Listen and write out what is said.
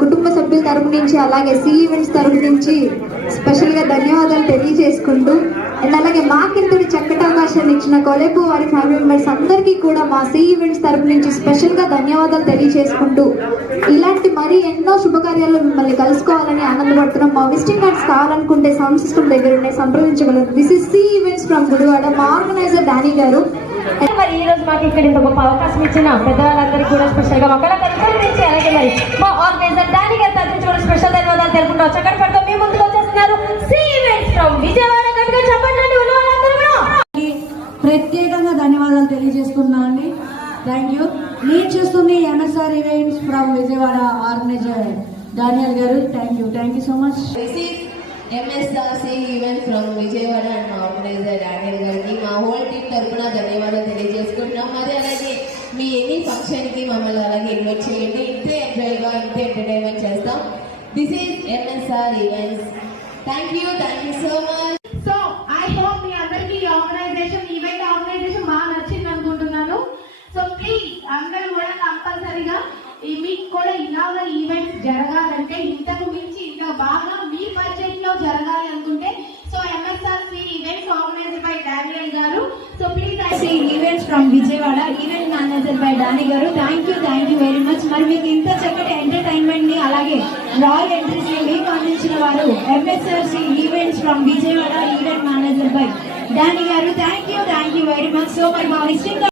కుటుంబ సభ్యుల తరపు నుంచి అలాగే సి ఈవెంట్స్ తరపు నుంచి స్పెషల్ గా ధన్యవాదాలు తెలియజేసుకుంటూ అండ్ అలాగే మాకింతటి చక్కటి అవకాశాన్ని ఇచ్చిన కొలేపు వారి ఫ్యామిలీ మెంబర్స్ అందరికీ కూడా మా సి ఈవెంట్స్ తరపు నుంచి స్పెషల్ గా ధన్యవాదాలు తెలియజేసుకుంటూ ఇలాంటి మరి ఎన్నో శుభకార్యాల్లో మిమ్మల్ని కలుసుకోవాలని ఆనందపడుతున్నాం. మా విజిటింగ్ కార్డ్స్ కావాలనుకుంటే సౌండ్ సిస్టమ్ దగ్గర ఉన్నాయి, సంప్రదించగలరు. This is C events from Gudivada. మా ఆర్గనైజర్ డానీ గారు. మరి ఈ రోజు మాకు ఇక్కడ ఇంత గొప్ప అవకాశం ఇచ్చిన పెద్దవాళ్ళందరికీ కూడా స్పెషల్ గా ఒకళ్ళందరూ నుంచి అలాగే మరి మా ఆర్గనైజర్ డానీ గారి తరఫు నుంచి కూడా స్పెషల్ ధన్యవాదాలు తెలుపుకుంటాం. చక్కటి పడుతూ మీ ముందుకు వచ్చేస్తున్నారు సి ఈవెంట్స్ ఫ్రమ్ విజయవాడ. కనుక చెప్పండి ఉన్నవాళ్ళందరూ కూడా ప్రత్యేకంగా ధన్యవాదాలు తెలియజేసుకున్నా అండి. Thank you. నేను చేస్తుంది MSR events from Vijayawada organiser Daniel గారు. Thank you so much. MSRC event from Vijayawada and organiser Daniel గారికి మా హోల్ టీమ్ తరఫున ధన్యవాదాలు తెలియజేసుకుంటున్నాం. మరి అలాగే మీ ఎనీ ఫంక్షన్కి మమ్మల్ని అలాగే ఇన్వైట్ చేయండి. ఇంతే ఎంజాయ్గా ఇంతే ఎంటర్టైన్మెంట్ చేస్తాం. This is MSR events. Thank you so much. So I hope మీ అందరికీ ఈ ఈవెంట్ ఆర్గనైజేషన్ బాగా నచ్చింది అనుకుంటున్నాను. సో ప్లీజ్ అందరూ కూడా కంపల్సరీగా మీకు కూడా ఇలాగా ఈవెంట్స్ జరగాలంటే ఇంతకు మించి ఇంకా బాగా మీ బడ్జెట్ లో జరగాలి అనుకుంటే so MSRC events organiser by Daniel గారు. So please I events from Vijayawada event manager by Danny గారు. Thank you very much. మరి మీకు ఇంత చక్కటి ఎంటర్టైన్మెంట్ ని అలాగే రాయల్ ఎంట్రీస్ ని మీకు అందించిన వారు MSRC events from Vijayawada event manager by Danny గారు. Thank you very much. So మరి మా విజిటింగ్